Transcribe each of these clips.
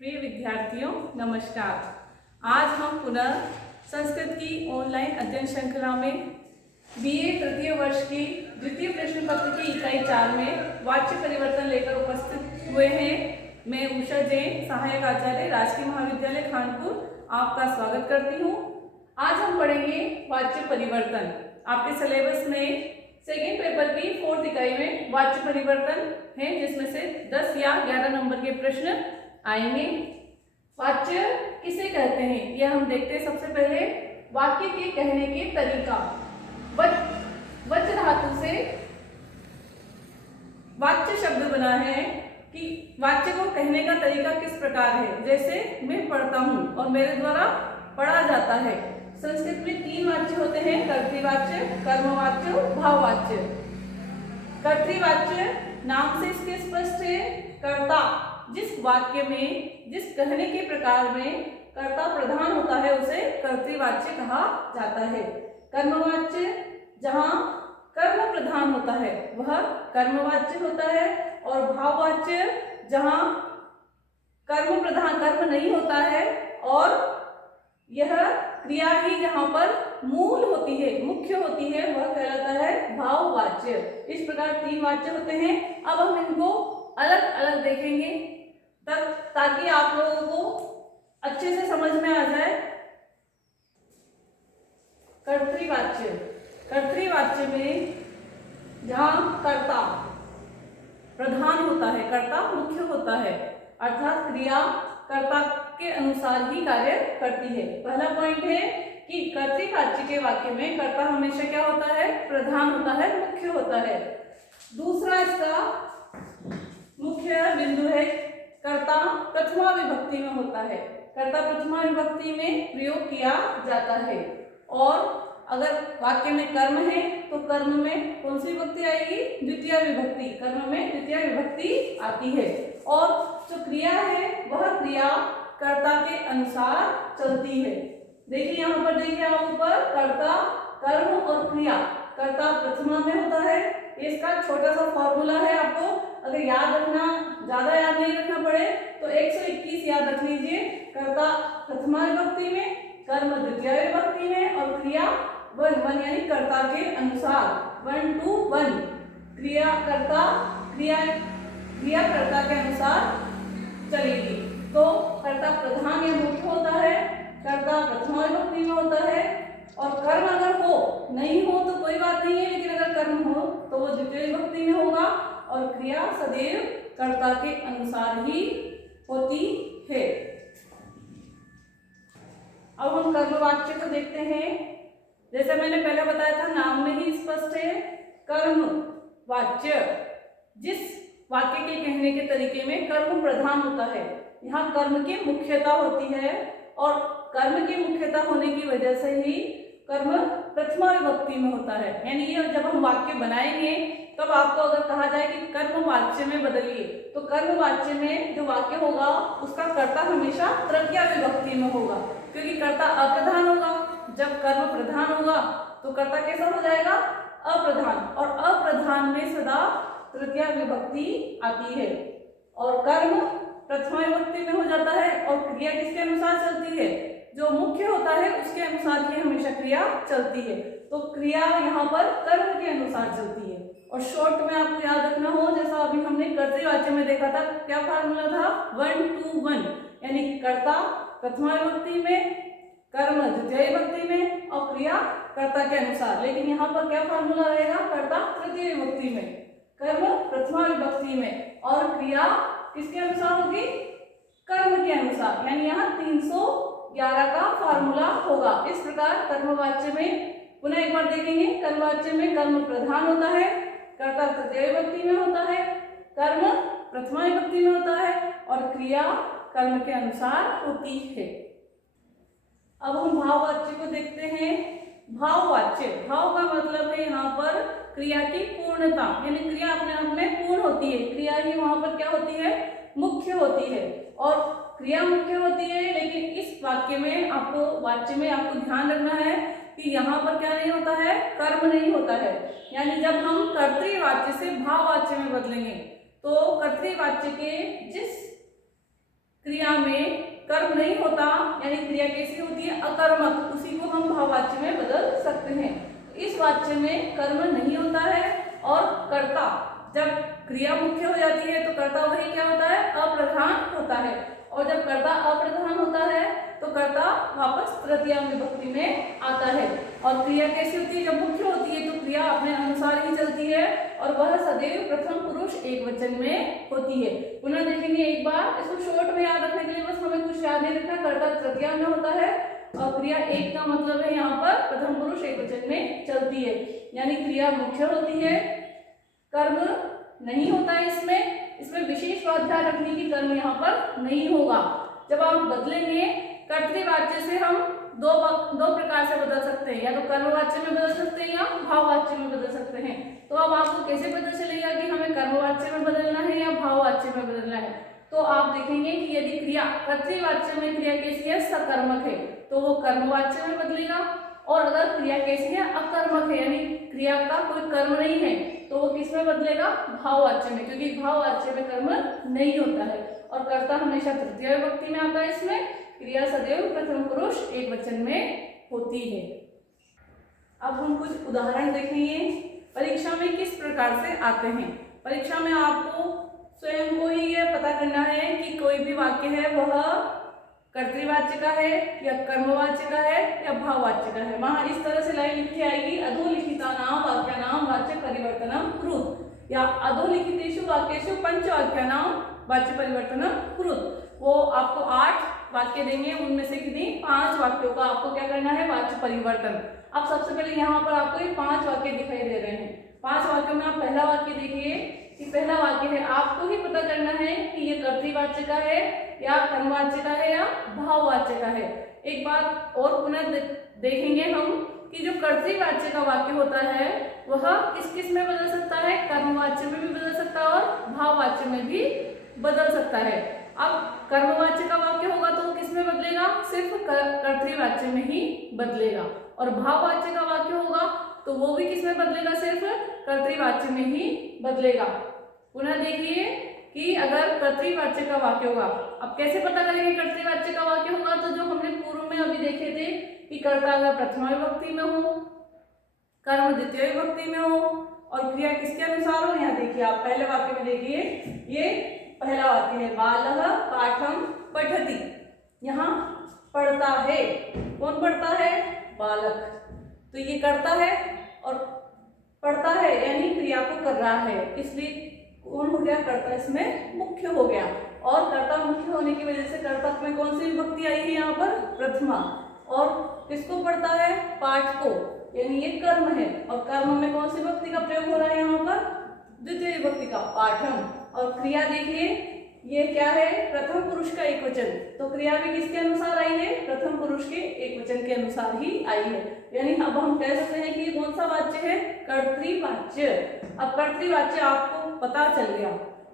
प्रिय विद्यार्थियों नमस्कार। आज हम पुनः संस्कृत की ऑनलाइन अध्ययन श्रृंखला में बीए तृतीय वर्ष की द्वितीय प्रश्न पत्र की इकाई 4 में वाच्य परिवर्तन लेकर उपस्थित हुए हैं। मैं उषा जैन, सहायक आचार्य, राजकीय महाविद्यालय कानपुर, आपका स्वागत करती हूँ। आज हम पढ़ेंगे वाच्य परिवर्तन। आपके सिलेबस में सेकेंड पेपर की 4th इकाई में वाच्य परिवर्तन है, जिसमें से 10 या 11 नंबर के प्रश्न आएंगे। वाच्य किसे कहते हैं यह हम देखते हैं। सबसे पहले वाक्य के कहने के तरीका। वच धातु से वाच्य शब्द बना है कि वाच्य को कहने का तरीका किस प्रकार है। जैसे मैं पढ़ता हूँ और मेरे द्वारा पढ़ा जाता है। संस्कृत में 3 वाच्य होते हैं: कर्तृवाच्य, कर्मवाच्य और भाववाच्य। कर्तृवाच्य नाम से इसके स्पष्ट है। कर्ता जिस वाक्य में, जिस कहने के प्रकार में कर्ता प्रधान होता है उसे कर्तृवाच्य कहा जाता है। कर्मवाच्य जहाँ कर्म प्रधान होता है वह कर्मवाच्य होता है। और भाववाच्य जहाँ कर्म प्रधान, कर्म नहीं होता है और यह क्रिया ही जहाँ पर मूल होती है, मुख्य होती है, वह कहलाता है भाववाच्य। इस प्रकार 3 वाच्य होते हैं। अब हम इनको अलग अलग देखेंगे ताकि आप लोगों को अच्छे से समझ में आ जाए। कर्तृवाच्य, कर्तृवाच्य में जहाँ कर्ता प्रधान होता है, कर्ता मुख्य होता है, अर्थात क्रिया कर्ता के अनुसार ही कार्य करती है। पहला पॉइंट है कि कर्तृवाच्य के वाक्य में कर्ता हमेशा क्या होता है? प्रधान होता है, मुख्य होता है। दूसरा इसका मुख्य बिंदु है कर्ता प्रथमा विभक्ति में होता है। कर्ता प्रथमा विभक्ति में प्रयोग किया जाता है। और अगर वाक्य में कर्म है तो कर्म में कौन सी विभक्ति आएगी? द्वितीय विभक्ति। कर्म में द्वितीय विभक्ति आती है। और जो क्रिया है वह क्रिया कर्ता के अनुसार चलती है। देखिए यहाँ पर, देखिए आप ऊपर, कर्ता, कर्म और क्रिया। कर्ता प्रथमा में होता है। इसका छोटा सा फॉर्मूला है, आपको अगर याद रखना, ज्यादा याद नहीं रखना पड़े तो 121 याद रख लीजिए। कर्ता प्रथमा विभक्ति में, कर्म द्वितीय विभक्ति में और क्रिया 1 यानी कर्ता के अनुसार 1 to 1। क्रिया कर्ता के अनुसार चलेगी। तो कर्ता प्रधान या मुख्य होता है, कर्ता प्रथमा विभक्ति में होता है। और कर्म अगर हो, नहीं हो तो कोई बात नहीं है, लेकिन अगर कर्म हो तो वो द्वितीय विभक्ति में होगा। और क्रिया सदैव कर्ता के अनुसार ही होती है। अब हम कर्मवाच्य को देखते हैं। जैसे मैंने पहले बताया था, नाम में ही स्पष्ट है। कर्मवाच्य जिस वाक्य के कहने के तरीके में कर्म प्रधान होता है, यहाँ कर्म की मुख्यता होती है। और कर्म की मुख्यता होने की वजह से ही कर्म प्रथमा विभक्ति में होता है। यानी ये जब हम वाक्य बनाएंगे तब आपको अगर कहा जाए कि कर्मवाच्य में बदलिए, तो कर्मवाच्य में जो वाक्य होगा उसका कर्ता हमेशा तृतीया विभक्ति में होगा, क्योंकि कर्ता अप्रधान होगा। जब कर्म प्रधान होगा तो कर्ता कैसा हो जाएगा? अप्रधान। और अप्रधान में सदा तृतीया विभक्ति आती है। और कर्म प्रथमा विभक्ति में हो जाता है और क्रिया किसके अनुसार चलती है? जो मुख्य होता है उसके अनुसार ही हमेशा क्रिया चलती है। तो क्रिया यहाँ पर कर्म के अनुसार चलती है। और शॉर्ट में आपको याद रखना हो, जैसा अभी हमने कर्तृवाच्य में देखा था, क्या फार्मूला था? 1 to 1, यानी कर्ता प्रथमा विभक्ति में, कर्म द्वितीय विभक्ति में और क्रिया कर्ता के अनुसार। लेकिन यहाँ पर क्या फार्मूला रहेगा? कर्ता तृतीय विभक्ति में, कर्म प्रथमा विभक्ति में और क्रिया किसके अनुसार होगी? कर्म के अनुसार। यानी यहाँ 311 का फार्मूला होगा। इस प्रकार कर्मवाच्य में पुनः एक बार देखेंगे। कर्मवाच्य में कर्म प्रधान होता है, कर्ता तृतीय विभक्ति में होता है, कर्म प्रथमा विभक्ति में होता है और क्रिया कर्म के अनुसार होती है। अब हम भाववाच्य को देखते हैं। भाववाच्य, भाव का मतलब है यहाँ पर क्रिया की पूर्णता, यानी क्रिया अपने आप में पूर्ण होती है। क्रिया ही वहां पर क्या होती है? मुख्य होती है। और क्रिया मुख्य होती है, लेकिन इस वाक्य में आपको, वाच्य में आपको ध्यान रखना है कि यहाँ पर क्या नहीं होता है? कर्म नहीं होता है। यानी जब हम कर्तृवाच्य से भाववाच्य में बदलेंगे तो कर्तृवाच्य के जिस क्रिया में कर्म नहीं होता, यानी क्रिया कैसी होती है, अकर्मक, उसी को हम भाववाच्य में बदल सकते हैं। इस वाच्य में कर्म नहीं होता है और कर्ता, जब क्रिया मुख्य हो जाती है तो कर्ता वही क्या होता है, अप्रधान होता है, और जब कर्ता अप्रधान होता है तो कर्ता वापस तृतीया विभक्ति में आता है। और क्रिया कैसी होती है, जब मुख्य होती है तो क्रिया अपने अनुसार ही चलती है और वह सदैव प्रथम पुरुष एकवचन में होती है। पुनः देखेंगे एक बार, इसको शॉर्ट में याद रखने के लिए बस हमें कुछ याद नहीं रखना, कर्ता तृतीया में होता है और क्रिया एक का मतलब है यहाँ पर प्रथम पुरुष एकवचन में चलती है, यानी क्रिया मुख्य होती है, कर्म नहीं होता है इसमें विशेष बात ध्यान रखने की, कर्म यहाँ पर नहीं होगा। जब आप बदलेंगे कर्तृवाच्य से हम दो प्रकार से बदल सकते हैं, या तो कर्मवाच्य में बदल सकते हैं या भाववाच्य में बदल सकते हैं। तो अब आपको कैसे पता चलेगा कि हमें कर्मवाच्य में बदलना है या भाववाच्य में बदलना है, तो आप देखेंगे कि यदि क्रिया कर्तृवाच्य में क्रिया कैसी है, सकर्मक है, तो वो कर्मवाच्य में बदलेगा, और अगर क्रिया कैसी है, अकर्मक है, यानी क्रिया का कोई कर्म नहीं है, तो वो किस में बदलेगा, भाववाच्य में, क्योंकि भाववाच्य में कर्म नहीं होता है और कर्ता हमेशा तृतीय विभक्ति में आता है। इसमें क्रिया सदैव प्रथम पुरुष एकवचन में होती है। अब हम कुछ उदाहरण देखेंगे परीक्षा में किस प्रकार से आते हैं। परीक्षा में आपको स्वयं को ही यह पता करना है कि कोई भी वाक्य है वह कर्तृवाच्य का है या कर्मवाच्य का है या भाववाच्य का है। वहां इस तरह से लाइन लिखी आएगी, अधोलिखितानां वाक्यानां वाच्य परिवर्तनम कुरुत, या अधोलिखितेषु वाक्येषु पंचवाक्यानां वाच्य परिवर्तनम कुरुत। वो आपको 8 वाक्य देंगे, उनमें से कितनी 5 वाक्यों का आपको क्या करना है, वाच्य परिवर्तन। अब सबसे पहले यहाँ पर आपको ये 5 वाक्य दिखाई दे रहे हैं। 5 वाक्यों में आप पहला वाक्य देखिए कि पहला वाक्य है, आपको ही पता करना है कि ये कर्तृवाच्य का है या कर्मवाच्य का है या भाववाच्य का है। एक बात और पुनः देखेंगे हम कि जो कर्तृवाच्य का वाक्य होता है वह किस किस में बदल सकता है, कर्मवाच्य में भी बदल सकता है और भाववाच्य में भी बदल सकता है। अब कर्मवाच्य का वाक्य होगा तो किस में बदलेगा, सिर्फ कर्तृवाच्य में ही बदलेगा, और भाववाच्य का वाक्य होगा तो वो भी किस में बदलेगा, सिर्फ कर्तृवाच्य में ही बदलेगा। पुनः देखिए कि अगर कर्तृवाच्य का वाक्य होगा, अब कैसे पता करेंगे कर्तृवाच्य का वाक्य होगा, तो जो हमने पूर्व में अभी देखे थे कि कर्ता अगर प्रथमा विभक्ति में हो, कर्म द्वितीय विभक्ति में हो और क्रिया किसके अनुसार हो। यहाँ देखिए, आप पहले वाक्य में देखिए, ये पहला वाक्य है, बालः पाठम पठति, यहाँ पढ़ता है, कौन पढ़ता है, बालक, तो ये करता है और पढ़ता है यानी क्रिया को कर रहा है, इसलिए कौन हो गया, कर्ता इसमें मुख्य हो गया। और कर्ता मुख्य होने की वजह से कर्ता में कौन सी विभक्ति आई है, यहाँ पर प्रथमा, और किसको पढ़ता है, पाठ को, यानी ये कर्म है, और कर्म में कौन सी विभक्ति का प्रयोग हो रहा है, यहाँ पर द्वितीय विभक्ति का, पाठम। और क्रिया देखिए ये क्या है, प्रथम पुरुष का एकवचन, तो क्रिया भी किसके अनुसार आई है, प्रथम पुरुष के एकवचन के अनुसार ही आई है, यानी अब हम कह सकते हैं कि कौन सा वाच्य है, कर्तृवाच्य। अब कर्तृवाच्य आपको पता चल गया,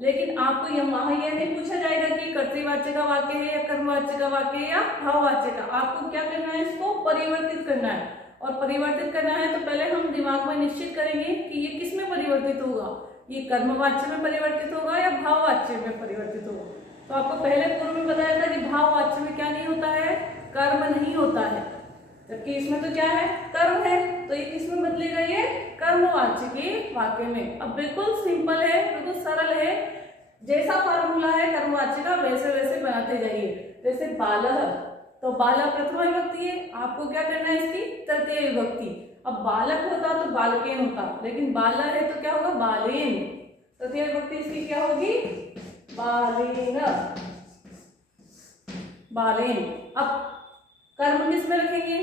लेकिन आपको वहां यह नहीं पूछा जाएगा कि कर्तृवाच्य का वाक्य है या कर्मवाच्य का वाक्य है या भाववाच्य का। आपको क्या करना है, इसको परिवर्तित करना है, और परिवर्तित करना है तो पहले हम दिमाग में निश्चित करेंगे कि ये किस में परिवर्तित होगा, ये कर्मवाच्य में परिवर्तित होगा या भाववाच्य में परिवर्तित होगा। तो आपको पहले पूर्व में बताया था कि भाववाच्य में क्या नहीं होता है, कर्म नहीं होता है, जबकि इसमें तो क्या है, कर्म है, तो ये किस में बदलेगा, ये कर्मवाच्य के वाक्य में। अब बिल्कुल सिंपल है, बिल्कुल सरल है, जैसा फार्मूला है कर्मवाच्य का वैसे वैसे बनाते जाइए। जैसे बालः, तो बाला प्रथमा विभक्ति है, आपको क्या करना है, इसकी तृतीय विभक्ति। अब बालक होता तो बालकेन होता, लेकिन बाला है तो क्या होगा, बालेन, तृतीय विभक्ति इसकी क्या होगी, बालेन, बालेन। अब कर्म किस में रखेंगे,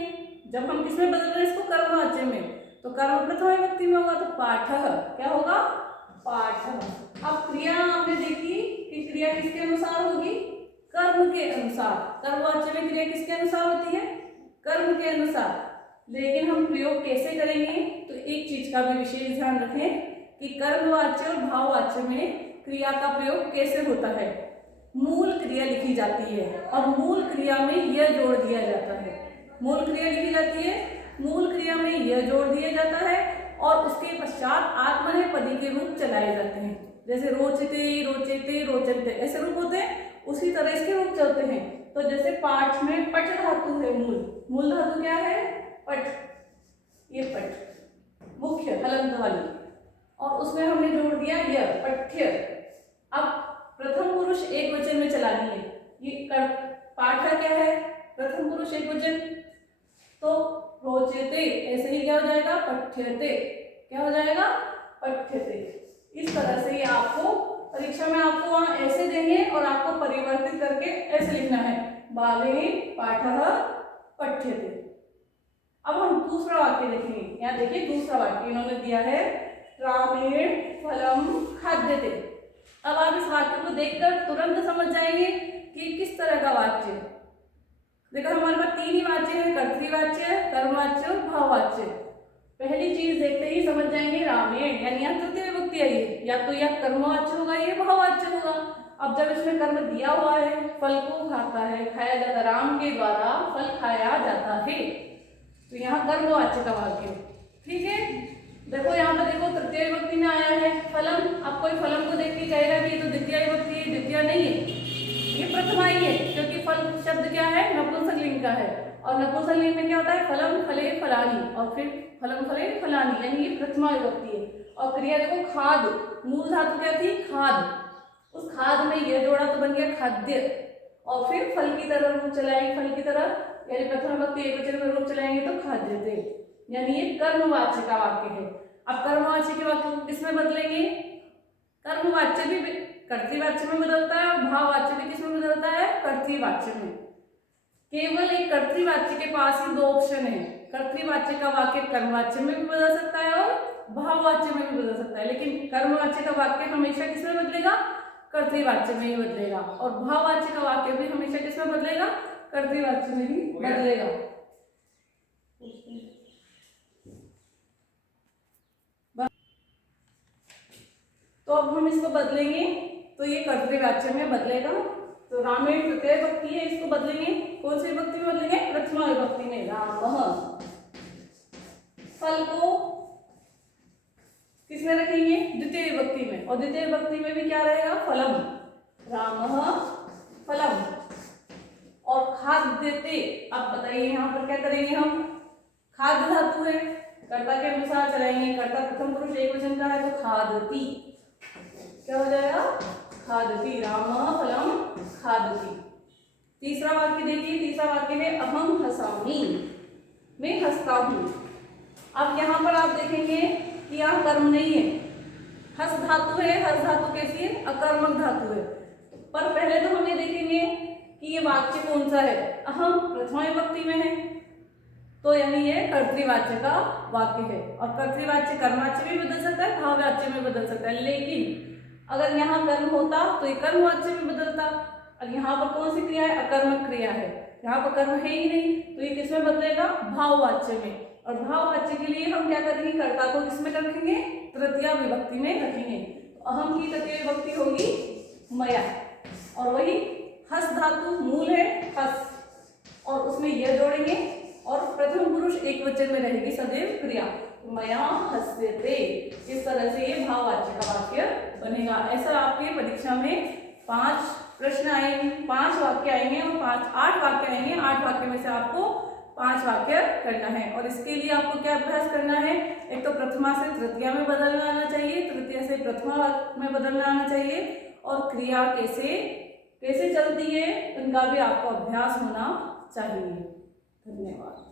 जब हम किस में बदल रहे हैं इसको, कर्मवाच्य में, तो कर्म प्रथमा विभक्ति में होगा तो पाठः, क्या होगा, पाठः। अब क्रिया आपने देखी कि क्रिया किसके अनुसार होगी, कर्म के अनुसार। कर्मवाच्य में क्रिया किसके अनुसार होती है, कर्म के अनुसार, लेकिन हम प्रयोग कैसे करेंगे, तो एक चीज का भी विशेष ध्यान रखें कि कर्मवाच्य और भाववाच्य में क्रिया का प्रयोग कैसे होता है। मूल क्रिया लिखी जाती है और मूल क्रिया में यह जोड़ दिया जाता है, मूल क्रिया लिखी जाती है, मूल क्रिया में यह जोड़ दिया जाता है और उसके पश्चात आत्मनेपदी के रूप चलाए जाते हैं। जैसे रोचते रोचेते रोचनते ऐसे रूप होते हैं, उसी तरह इसके रूप चलते हैं। तो जैसे पाठ में पट धातु है, मूल धातु क्या है? पट। ये पट मुख्य हलंत वाली, और उसमें हमने जोड़ दिया य, पठ्य। अब प्रथम पुरुष एक वचन में चलानी है। ये पाठा क्या है? प्रथम पुरुष एक वचन। तो रोचते ऐसे ही क्या हो जाएगा? पठ्यते। क्या हो जाएगा? पठ्यते। इस तरह से ये आपको परीक्षा में आपको वहां ऐसे देंगे और आपको परिवर्तित करके ऐसे लिखना है, बाले पाठः पठ्यते। अब हम दूसरा वाक्य देखेंगे। यहाँ देखिए दूसरा वाक्य इन्होंने दिया है, रामेण फलम खाद्यते। अब आप इस वाक्य को देखकर तुरंत समझ जाएंगे कि किस तरह का वाक्य है। देखो हमारे पास तीन ही वाच्य है, कर्तृवाच्य, कर्मवाच्य और भाववाच्य। पहली चीज देखते ही समझ जाएंगे रामेण, यानी यहाँ तृतीय विभक्ति आई है, या तो यह कर्मवाच्य होगा या भाववाच्य होगा। अब जब इसमें कर्म दिया हुआ है, फल को खाता है, खाया जाता, राम के द्वारा फल खाया जाता है, तो यहाँ कर्मवाच्य का वाक्य। ठीक है, देखो यहाँ पर देखो तृतीय विभक्ति में आया है फलम। अब कोई फलम को देख के कहेगा कि ये तो द्वितीय विभक्ति है, द्वितीय नहीं है, ये प्रथमा ही है, क्योंकि फल शब्द क्या है? नपुंसकलिंग का है, और नपुंसकलिंग में क्या होता है? फलम फले फलानी, और फिर फलम फले फलानी, यानी ये प्रथमा विभक्ति है। और क्रिया देखो खाद, मूल धातु क्या थी? खाद। उस खाद में ये जोड़ा तो बन गया खाद्य, और फिर फल की तरह रूप चलाएंगे, फल की तरह, यानी प्रथम विभक्ति एक वचन में रूप चलाएंगे तो खाद्यते, यानी ये कर्मवाच्य का वाक्य है। अब कर्मवाच्य के वाक्य को किसमें बदलेंगे? कर्मवाच्य भी कर्तृवाच्य में बदलता है और भाववाच्य भी किसमें बदलता है? कर्तृवाच्य में। केवल एक कर्तृवाच्य के पास ही दो ऑप्शन है, कर्तृवाच्य का वाक्य कर्मवाच्य में भी बदल सकता है और भाववाच्य में भी बदल सकता है, लेकिन कर्मवाच्य का वाक्य हमेशा किसमें बदलेगा? कर्तृवाच्य में ही बदलेगा, और भाववाच्य का वाक्य भी हमेशा किसमें बदलेगा? कर्तृवाच्य में ही बदलेगा। तो अब हम इसको बदलेंगे, तो ये कर्तृवाच्य में बदलेगा। तो रामेण तृतीय विभक्ति है, इसको बदलेंगे, कौन सी विभक्ति में बदलेंगे? प्रथमा विभक्ति में। रामः, फल को किसमें रखेंगे? द्वितीय विभक्ति में, और द्वितीय विभक्ति में भी क्या रहेगा? फलम। रामः फलम। और खाद्यते, अब बताइए यहाँ पर क्या करेंगे हम? खाद्य धातु है, कर्ता के अनुसार चलाएंगे, कर्ता प्रथम पुरुष एक वचन का है, तो खादती। क्या हो जाएगा? खादती। रामः फलम खादती। तीसरा वाक्य देखिए, तीसरा वाक्य है अहम हसामि, मैं हंसता हूँ। अब यहाँ पर आप देखेंगे कि यहाँ कर्म नहीं है, हस धातु है। हस धातु कैसी है? अकर्मक धातु है। पर पहले तो हम ये देखेंगे कि ये वाक्य कौन सा है? अहम प्रथमा विभक्ति में है, तो यानी ये कर्तृवाच्य का वाक्य है, और कर्तृवाच्य कर्मवाच्य भी बदल सकता है, भाववाच्य में बदल सकता है। लेकिन अगर यहाँ कर्म होता तो ये कर्मवाच्य में बदलता, और यहाँ पर कौन सी क्रिया है? अकर्मक क्रिया है, यहाँ पर कर्म है ही नहीं, तो ये किसमें बदलेगा? भाववाच्य में। और भाववाच्य के लिए हम क्या करेंगे? कर्ता को किसमें रखेंगे? तृतीया विभक्ति में रखेंगे। तो अहम की तृतीय विभक्ति होगी मया, और वही हस धातु मूल है हस, और उसमें यह जोड़ेंगे, और प्रथम पुरुष एक वचन में रहेगी सदैव क्रिया, मया हस्यते। इस तरह से ये भाववाच्य का वाक्य बनेगा। ऐसा आपके परीक्षा में 5 प्रश्न आएंगे, 5 वाक्य आएंगे, और 8 वाक्य आएंगे। 8 वाक्य में से आपको 5 वाक्य करना है, और इसके लिए आपको क्या अभ्यास करना है? एक तो प्रथमा से तृतीया में बदलना आना चाहिए, तृतीया से प्रथमा में बदलना आना चाहिए, और क्रिया कैसे चलती है उनका भी आपको अभ्यास होना चाहिए। धन्यवाद।